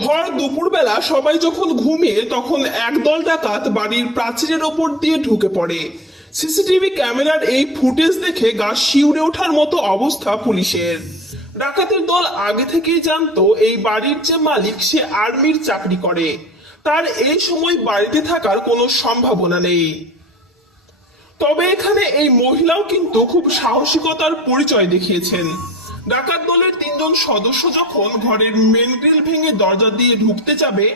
ভর দুপুরবেলা সবাই যখন ঘুমিয়ে তখন একদল ডাকাত বাড়ির প্রাচীরের ওপর দিয়ে ঢুকে পড়ে। সিসিটিভি ক্যামেরার এই ফুটেজ দেখে গা শিউরে ওঠার মতো অবস্থা পুলিশের। ডাকাতের দল আগে থেকেই জানতো এই বাড়ির যে মালিক সে আর্মির চাকরি করে, তার এই সময় বাড়িতে থাকার কোনো সম্ভাবনা নেই। তবে এখানে এই মহিলাও কিন্তু খুব সাহসিকতার পরিচয় দেখিয়েছেন। ডাকাত দলের তিনজন সদস্য যখন ঘরের মেন গ্রিল ভেঙে দরজা দিয়ে ঢুকতে যাবে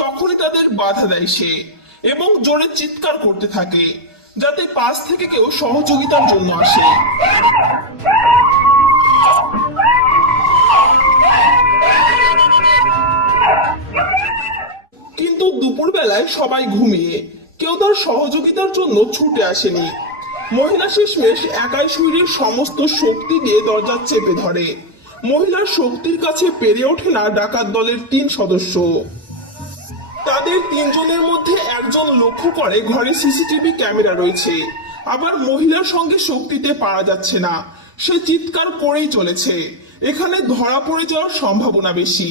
তখনই তাদের বাধা দেয় সে এবং জোরে চিৎকার করতে থাকে যাতে পাশ থেকে কেউ সহযোগিতার জন্য আসে। কিন্তু দুপুরবেলায় সবাই ঘুমিয়ে কেউ তার সহযোগিতার জন্য ছুটে আসেনি। মহিলা শেষমেশ একাই শরীরের সমস্ত শক্তি দিয়ে দরজা চেপে ধরে। মহিলার শক্তির কাছে পেরে ওঠে না ডাকাত দলের 3 সদস্য। তাদের 3 জনের মধ্যে একজন লক্ষ্য করে ঘরে সিসিটিভি ক্যামেরা রয়েছে, আবার মহিলার সঙ্গে শক্তিতে পারা যাচ্ছে না, সে চিৎকার করেই চলেছে। এখানে ধরা পড়ে যাওয়ার সম্ভাবনা বেশি,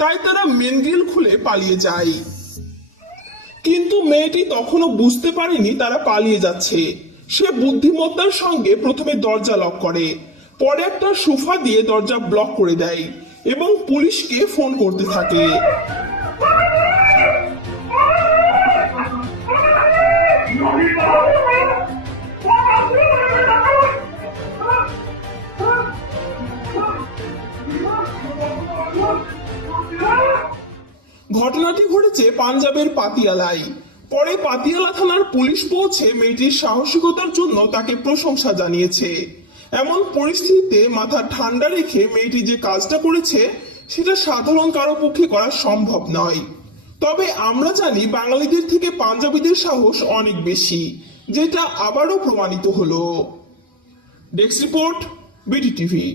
তাই তারা মেন গ্রিল খুলে পালিয়ে যায়। কিন্তু মেয়েটি তখনও বুঝতে পারেনি তারা পালিয়ে যাচ্ছে। সে বুদ্ধিমত্তার সঙ্গে প্রথমে দরজা লক করে, পরে একটা সোফা দিয়ে দরজা ব্লক করে দেয় এবং পুলিশকে ফোন করতে থাকে। ঘটনাটি ঘটেছে পাঞ্জাবের পাতিয়ালায়। পরে পাতিয়ালা থানার পুলিশ পৌঁছে মেয়েটির সাহসিকতার জন্য তাকে প্রশংসা জানিয়েছে। এমন পরিস্থিতিতে মাথা ঠান্ডা রেখে মেয়েটি যে কাজটা করেছে সেটা সাধারণ কারো পক্ষে করা সম্ভব নয়। তবে আমরা জানি বাঙালিদের থেকে পাঞ্জাবিদের সাহস অনেক বেশি, যেটা আবারও প্রমাণিত হলো। Desk report, BD TV.